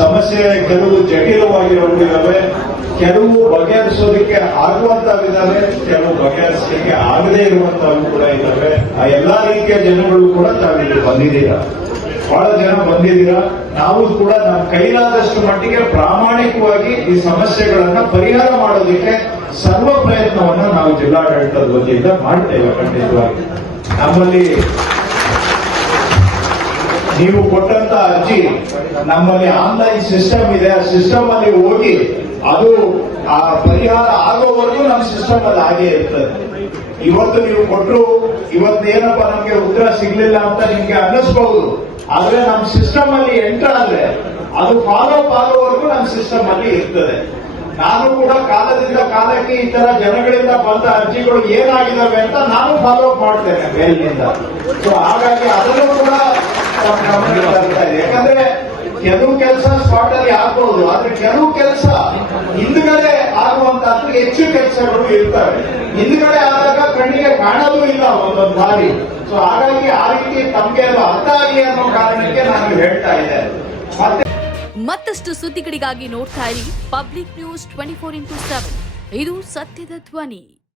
ಸಮಸ್ಯೆ ಕೆಲವು ಜಟಿಲವಾಗಿರುವುದಿದ್ದಾವೆ, ಕೆಲವು ಬಗೆಹರಿಸೋದಕ್ಕೆ ಆಗುವಂತವಿದ್ದಾವೆ, ಕೆಲವು ಬಗೆಹರಿಸಲಿಕ್ಕೆ ಆಗದೇ ಇರುವಂತವು ಕೂಡ ಇದ್ದಾವೆ. ಆ ಎಲ್ಲಾ ರೀತಿಯ ಜನಗಳು ಕೂಡ ತಾವಿಲ್ಲಿ ಬಂದಿದ್ದೀರಾ, ಬಹಳ ಜನ ಬಂದಿದ್ದೀರಾ. ನಾವು ಕೂಡ ನಮ್ಮ ಕೈಲಾದಷ್ಟು ಮಟ್ಟಿಗೆ ಪ್ರಾಮಾಣಿಕವಾಗಿ ಈ ಸಮಸ್ಯೆಗಳನ್ನ ಪರಿಹಾರ ಮಾಡೋದಕ್ಕೆ ಸರ್ವ ಪ್ರಯತ್ನವನ್ನ ನಾವು ಜಿಲ್ಲಾಡಳಿತದ ವತಿಯಿಂದ ಮಾಡ್ತೇವೆ. ಖಂಡಿತವಾಗಿ ನಮ್ಮಲ್ಲಿ ನೀವು ಕೊಟ್ಟಂತ ಅರ್ಜಿ ನಮ್ಮಲ್ಲಿ ಆನ್ಲೈನ್ ಸಿಸ್ಟಮ್ ಇದೆ, ಆ ಸಿಸ್ಟಮ್ ಅಲ್ಲಿ ಹೋಗಿ ಅದು ಆ ಪರಿಹಾರ ಆಗೋವರೆಗೂ ನಮ್ಮ ಸಿಸ್ಟಮ್ ಅಲ್ಲಿ ಹಾಗೆ ಇರ್ತದೆ. ಇವತ್ತು ನೀವು ಕೊಟ್ಟರು, ಇವತ್ತೇನಪ್ಪ ನಮ್ಗೆ ಉತ್ತರ ಸಿಗ್ಲಿಲ್ಲ ಅಂತ ನಿಮ್ಗೆ ಅನ್ನಿಸ್ಬಹುದು, ಆದ್ರೆ ನಮ್ಮ ಸಿಸ್ಟಮ್ ಅಲ್ಲಿ ಎಂಟರ್ ಆದ್ರೆ ಅದು ಫಾಲೋ ಅಪ್ ಆಗೋವರೆಗೂ ನಮ್ಮ ಸಿಸ್ಟಮ್ ಅಲ್ಲಿ ಇರ್ತದೆ. ನಾನು ಕೂಡ ಕಾಲದಿಂದ ಕಾಲಕ್ಕೆ ಈ ತರ ಜನಗಳಿಂದ ಬಂದ ಅರ್ಜಿಗಳು ಏನಾಗಿದ್ದಾವೆ ಅಂತ ನಾನು ಫಾಲೋ ಅಪ್ ಮಾಡ್ತೇನೆ ಮೇಲಿನಿಂದ. ಸೊ ಹಾಗಾಗಿ ಅದನ್ನು ಕೂಡ ಬರ್ತಾ ಇದೆ. ಯಾಕಂದ್ರೆ ಕೆಲವು ಕೆಲಸ ಸ್ಪಾಟ್ ಅಲ್ಲಿ ಆಗ್ಬಹುದು, ಆದ್ರೆ ಕೆಲವು ಕೆಲಸ ಹಿಂದ್ಗಡೆ ಆಗುವಂತಹದ್ದು ಹೆಚ್ಚು ಕೆಲಸಗಳು ಇರ್ತವೆ. ಹಿಂದ್ಗಡೆ ಆದಾಗ ಕಣ್ಣಿಗೆ ಕಾಣೋದು ಇಲ್ಲ ಒಂದೊಂದು ಬಾರಿ. ಸೊ ಹಾಗಾಗಿ ಆ ರೀತಿ ತಮ್ಗೆ ಅರ್ಥ ಆಗಲಿ ಅನ್ನೋ ಕಾರಣಕ್ಕೆ ನಾನು ಹೇಳ್ತಾ ಇದ್ದೆ. ಮತ್ತಷ್ಟು ಸುದ್ದಿಗಳಿಗಾಗಿ ನೋಡ್ತಾ ಇರಿ ಪಬ್ಲಿಕ್ ನ್ಯೂಸ್ 24x7. ಇದು ಸತ್ಯದ ಧ್ವನಿ.